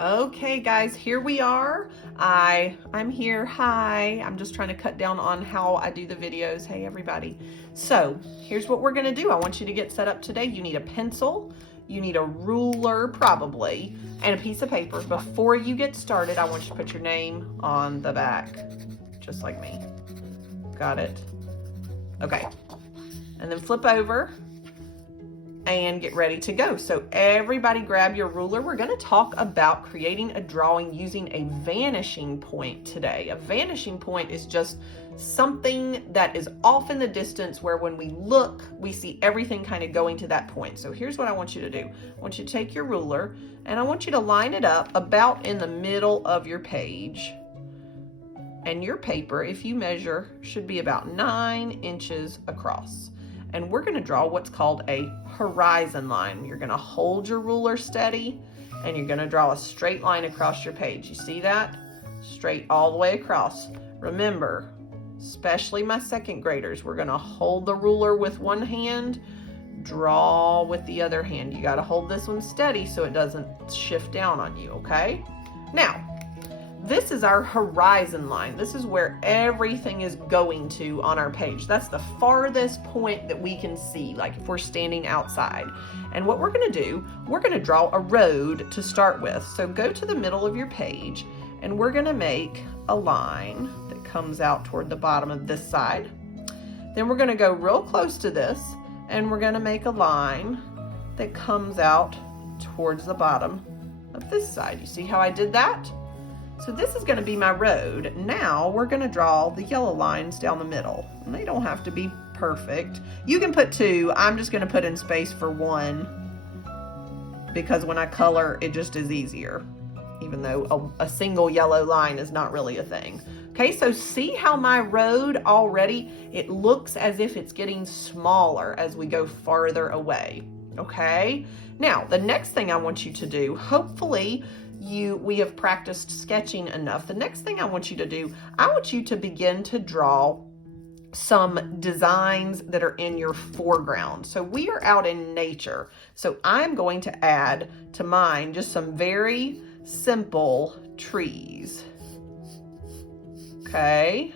Okay, guys, here we are. I'm here. Hi. I'm just trying to cut down on how I do the videos. Hey, everybody. So here's what we're going to do. I want you to get set up today. You need a pencil. You need a ruler, probably, and a piece of paper. Before you get started, I want you to put your name on the back, just like me. Got it? Okay. And then flip over and get ready to go. So everybody grab your ruler. We're going to talk about creating a drawing using a vanishing point today. A vanishing point is just something that is off in the distance where when we look, we see everything kind of going to that point. So here's what I want you to do. I want you to take your ruler and I want you to line it up about in the middle of your page. And your paper, if you measure, should be about 9 inches across. And we're going to draw what's called a horizon line. You're going to hold your ruler steady and you're going to draw a straight line across your page. You see that? Straight all the way across. Remember, especially my second graders, we're going to hold the ruler with one hand, draw with the other hand. You got to hold this one steady so it doesn't shift down on you, okay? Now, this is our horizon line. This is where everything is going to on our page. That's the farthest point that we can see, like if we're standing outside. And what we're going to do, we're going to draw a road to start with. So go to the middle of your page and we're going to make a line that comes out toward the bottom of this side. Then we're going to go real close to this and we're going to make a line that comes out towards the bottom of this side. You see how I did that? So this is going to be my road. Now we're going to draw the yellow lines down the middle. And they don't have to be perfect. You can put 2. I'm just going to put in space for 1 because when I color, it just is easier, even though a single yellow line is not really a thing. Okay, so see how my road already, it looks as if it's getting smaller as we go farther away. Okay, now the next thing I want you to do, hopefully we have practiced sketching enough. The next thing I want you to do, I want you to begin to draw some designs that are in your foreground. So we are out in nature. So I'm going to add to mine just some very simple trees. Okay.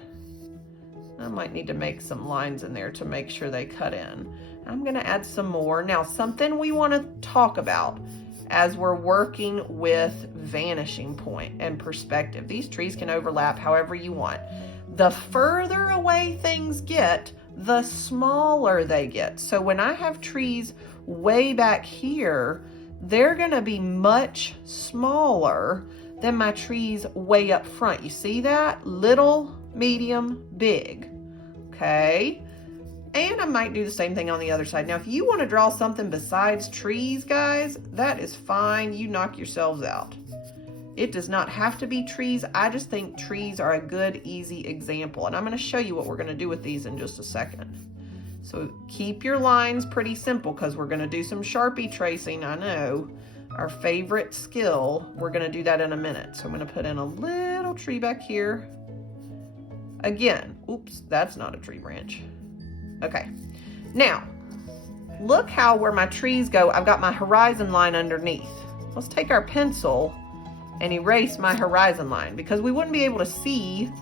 I might need to make some lines in there to make sure they cut in. I'm going to add some more. Now, something we want to talk about as we're working with vanishing point and perspective. These trees can overlap however you want. The further away things get, the smaller they get. So when I have trees way back here, they're going to be much smaller than my trees way up front. You see that? Little, medium, big. Okay. And I might do the same thing on the other side. Now, if you want to draw something besides trees, guys, that is fine. You knock yourselves out. It does not have to be trees. I just think trees are a good, easy example. And I'm going to show you what we're going to do with these in just a second. So keep your lines pretty simple because we're going to do some Sharpie tracing. I know, our favorite skill. We're going to do that in a minute. So I'm going to put in a little tree back here. Again, oops, that's not a tree branch. Okay, now look how where my trees go, I've got my horizon line underneath. Let's take our pencil and erase my horizon line because we wouldn't be able to see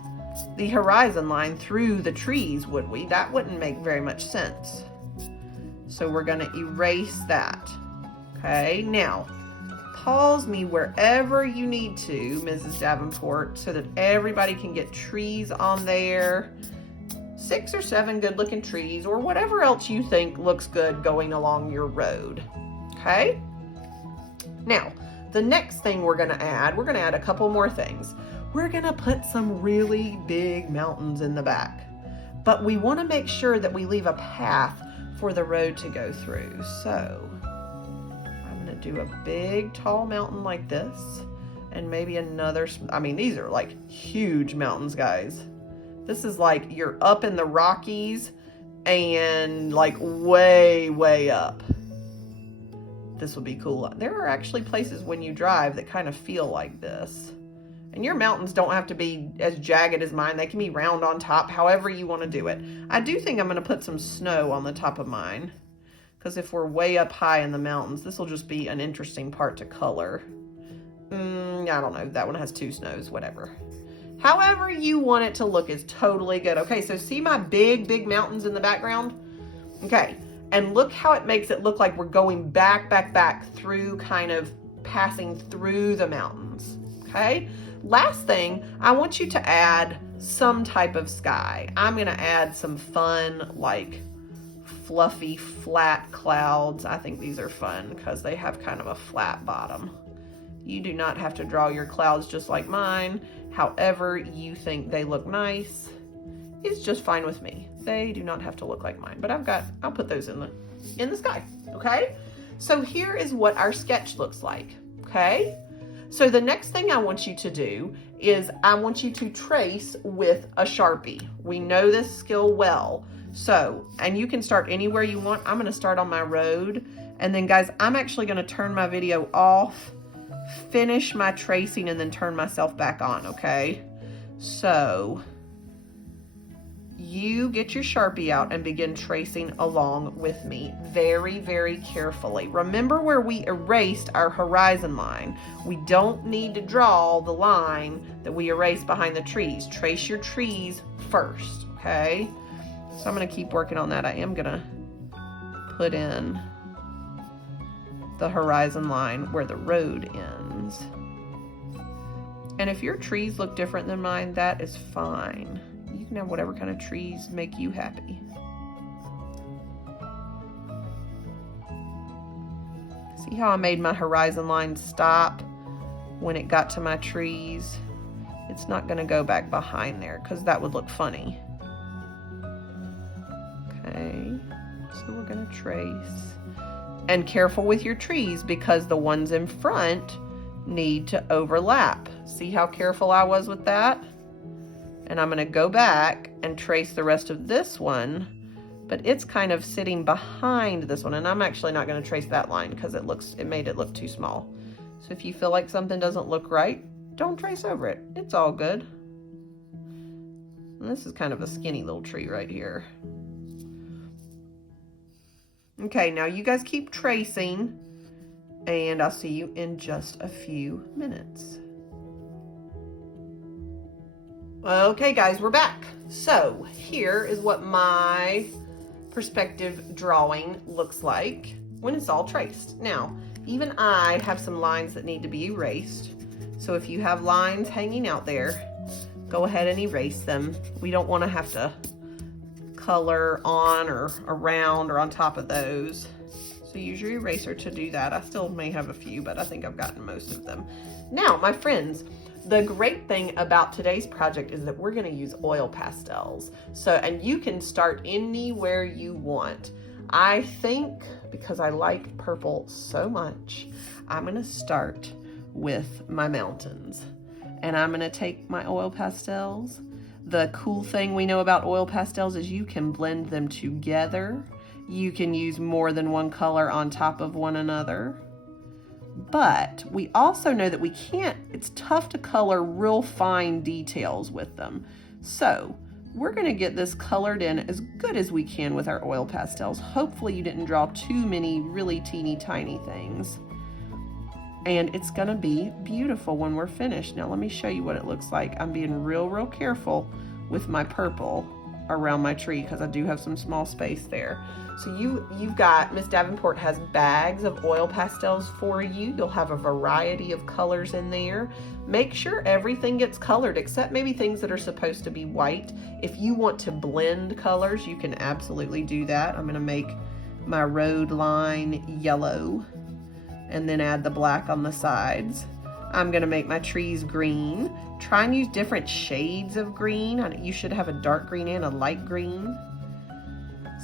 the horizon line through the trees, would we? That wouldn't make very much sense. So we're going to erase that. Okay, now pause me wherever you need to, Mrs. Davenport, so that everybody can get trees on there. 6 or 7 good looking trees or whatever else you think looks good going along your road. Okay. Now, the next thing we're going to add a couple more things. We're going to put some really big mountains in the back, but we want to make sure that we leave a path for the road to go through. So I'm going to do a big tall mountain like this and maybe another. I mean, these are like huge mountains, guys. This is like you're up in the Rockies and like way, way up. This would be cool. There are actually places when you drive that kind of feel like this. And your mountains don't have to be as jagged as mine. They can be round on top, however you want to do it. I do think I'm going to put some snow on the top of mine because if we're way up high in the mountains, this will just be an interesting part to color. I don't know, that one has 2 snows, whatever. However you want it to look is totally good. Okay, so see my big mountains in the background? Okay, and look how it makes it look like we're going back through, kind of passing through the mountains, okay? Last thing, I want you to add some type of sky. I'm gonna add some fun, like fluffy, flat clouds. I think these are fun because they have kind of a flat bottom. You do not have to draw your clouds just like mine. However you think they look nice is just fine with me. They do not have to look like mine, but I'll put those in the sky, okay? So here is what our sketch looks like, okay? So the next thing I want you to do is I want you to trace with a Sharpie. We know this skill well. So, and you can start anywhere you want. I'm gonna start on my road. And then guys, I'm actually gonna turn my video off, finish my tracing, and then turn myself back on, okay? So, you get your Sharpie out and begin tracing along with me very carefully. Remember where we erased our horizon line. We don't need to draw the line that we erased behind the trees. Trace your trees first, okay? So I'm gonna keep working on that. I am gonna put in the horizon line where the road ends. And if your trees look different than mine, that is fine. You can have whatever kind of trees make you happy. See how I made my horizon line stop when it got to my trees? It's not gonna go back behind there because that would look funny. Okay, so we're gonna trace. And careful with your trees because the ones in front need to overlap. See how careful I was with that? And I'm gonna go back and trace the rest of this one, but it's kind of sitting behind this one. And I'm actually not gonna trace that line because it made it look too small. So if you feel like something doesn't look right, don't trace over it. It's all good. And this is kind of a skinny little tree right here. Okay, now you guys keep tracing and I'll see you in just a few minutes. Okay guys, we're back. So here is what my perspective drawing looks like when it's all traced. Now, even I have some lines that need to be erased. So if you have lines hanging out there, go ahead and erase them. We don't want to have to color on or around or on top of those. So use your eraser to do that. I still may have a few, but I think I've gotten most of them. Now, my friends, the great thing about today's project is that we're going to use oil pastels. So, and you can start anywhere you want. I think because I like purple so much, I'm going to start with my mountains. And I'm going to take my oil pastels. The cool thing we know about oil pastels is you can blend them together. You can use more than one color on top of one another. But we also know that it's tough to color real fine details with them. So we're gonna get this colored in as good as we can with our oil pastels. Hopefully you didn't draw too many really teeny tiny things. And it's gonna be beautiful when we're finished. Now let me show you what it looks like. I'm being real careful with my purple around my tree because I do have some small space there. So you've got, Miss Davenport has bags of oil pastels for you. You'll have a variety of colors in there. Make sure everything gets colored except maybe things that are supposed to be white. If you want to blend colors, you can absolutely do that. I'm gonna make my road line yellow and then add the black on the sides. I'm gonna make my trees green. Try and use different shades of green. You should have a dark green and a light green.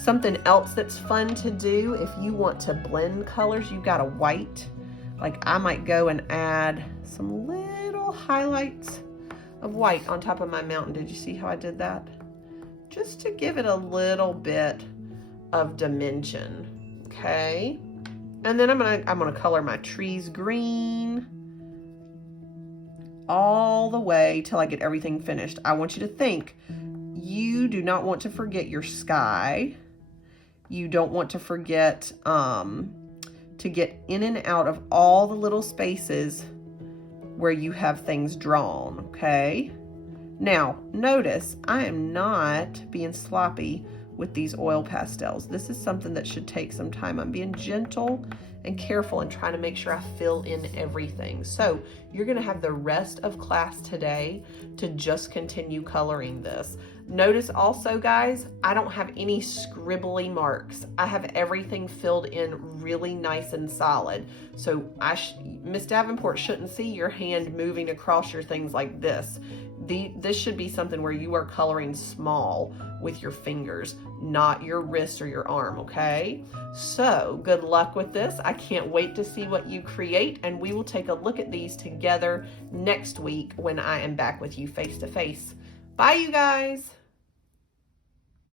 Something else that's fun to do if you want to blend colors, you've got a white. Like I might go and add some little highlights of white on top of my mountain. Did you see how I did that? Just to give it a little bit of dimension, okay? And then I'm gonna color my trees green all the way till I get everything finished. I want you to think, you do not want to forget your sky. You don't want to forget to get in and out of all the little spaces where you have things drawn, okay? Now, notice I am not being sloppy with these oil pastels. This is something that should take some time. I'm being gentle and careful and trying to make sure I fill in everything. So you're gonna have the rest of class today to just continue coloring this. Notice also, guys, I don't have any scribbly marks. I have everything filled in really nice and solid. So Miss Davenport shouldn't see your hand moving across your things like this. This should be something where you are coloring small with your fingers, not your wrist or your arm, okay? So good luck with this. I can't wait to see what you create, and we will take a look at these together next week when I am back with you face to face. Bye, you guys.